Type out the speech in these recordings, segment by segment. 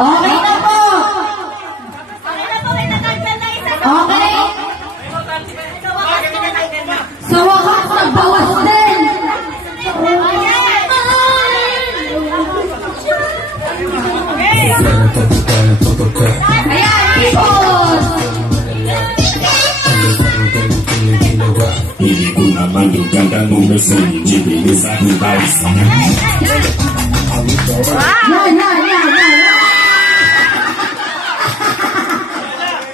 Okay na po. Okay. Sa wakas, nagbawas din. Ayan, ipos. Hindi ko naman yung ganda mong nasulit sa aking bawis. Yan.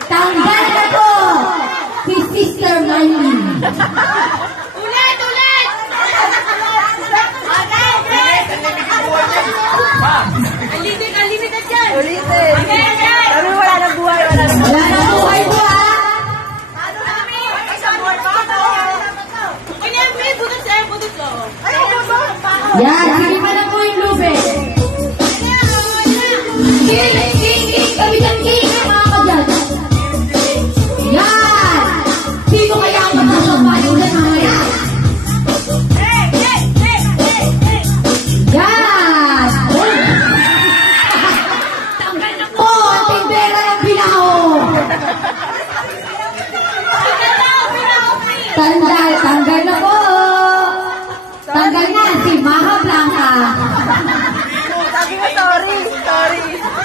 Tanggal na po si Sister Marlene. Ulit! Unlimited yan! Ulitin. Sabi wala nang buhay, wala nang buhay. Wala na buhay po ha. Ano namin? Ay, sa more pa ito! Kanya, may budot ko. Ay, Yan, hindi pa na po yung lube. King, kami ng king, mga kadyat. Yan! Sino kaya ang matasapayo na mamaya? Yan! Oh, ang tindera ng binaho! Tanggal na po! Tanggal na si Maha Blanca. Sabi mo, sorry.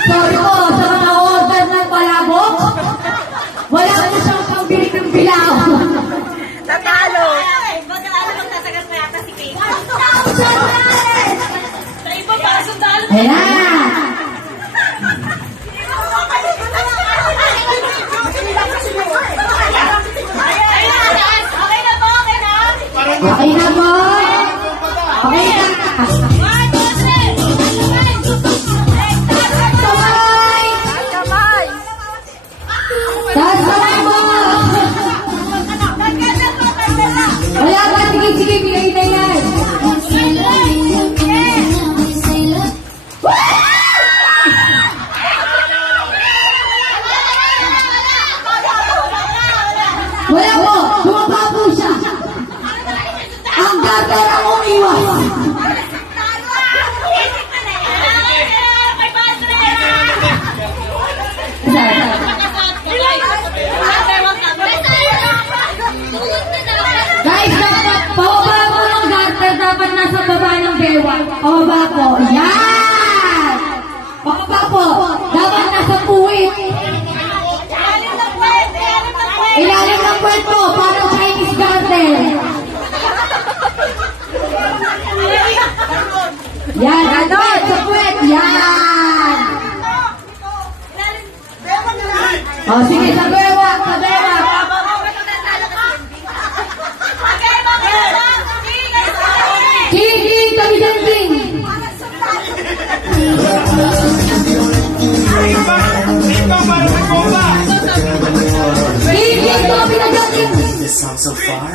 Sorry po sa mga order ng palabok. Wala ko siyang pambili ng bilaw. Tatalo. Mag-aaral magtasagal pa yata si Kate. Sa iba pa, sundalo. Ayan. Okay na po. Okay na. Kamay. Taas-taas mo. Wala ba? Sige, bigay na yan. Wala po. Bumaba po siya. Ang gata na umiwas. Guys, dapat pababa po ng garter. Dapat nasa baba ng bewa. Pababa po. Yan! Pababa po. Dapat nasa puwit. Ilalim ng puwit po. Para Chinese garter. Yan, ganon, sa puwet, yan. O, sige, sa bewa. King, kami dyan, King. King, kami na dyan, King. This song so far,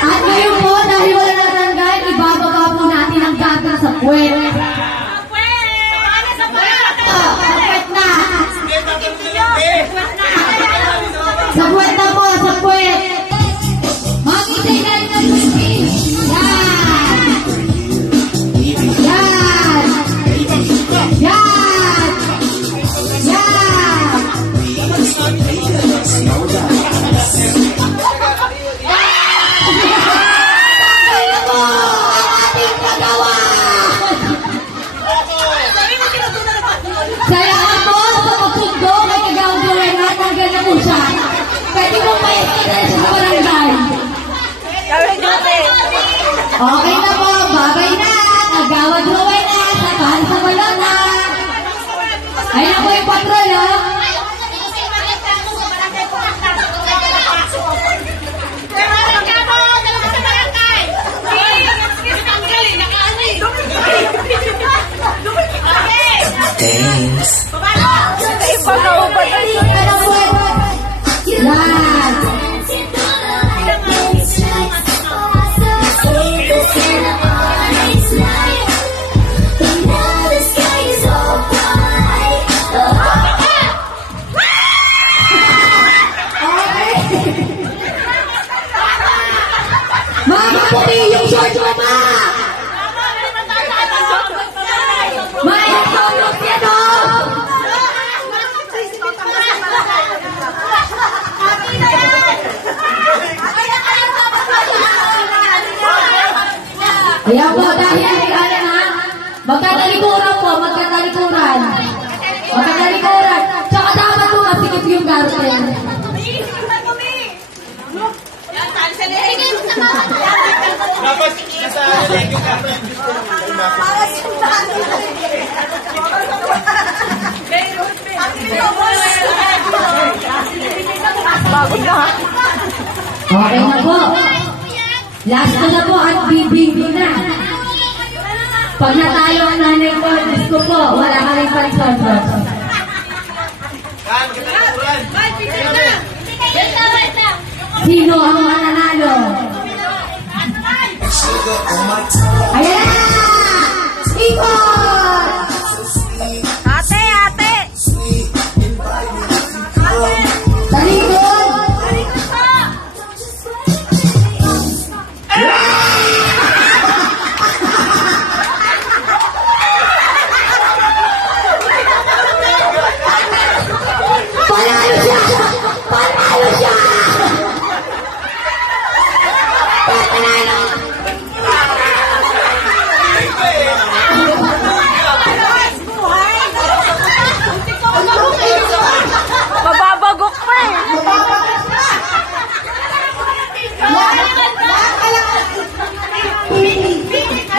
At ngayon po, dahil wala na tanggal, ibababa po natin ang gata sa puwet. Sa puwet na. Sa puwet na po, sa puwet. Makikita yung ng skin. Yan. Yan. Yan. Tanggal na po ang ating kagawa. Salamat po sa pagsundo kay Kagawang Joanna. Tanggal na po siya. Pwede mo pa-escala siya sa barangay. Kami duty. Okay na po, babay na. Kagawang Joanna, sakahan sa balon na. Ayun na po yung patrol, ha? Mama, puti yung short mo, ma! Mayroon tulog yan, oh! Ayan po, dahil ano na, magkatalikuran po, magkatalikuran. Magkatalikuran. Tsaka dapat po masikip yung garden. Dapat nasa lego ka. Bago na. Okay na po. Last ko na po at bibinggo na. Pag natalo ang nanay ko, Diyos ko po, wala ka rin pansonsos. Sino ang mananalo? Ayan na! Ikot! Ate, ate. Talikod! Panalo siya! Panalo siya! Panalo! Mababagok pa eh.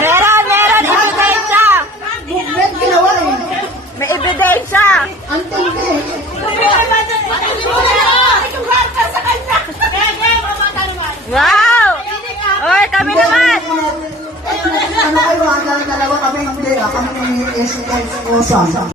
Meron, meron. Ebidensya. May ebidensya. Wow! Oy, kami naman. Ano kayo, dalawa kami, hindi, kami ni SL Ocean.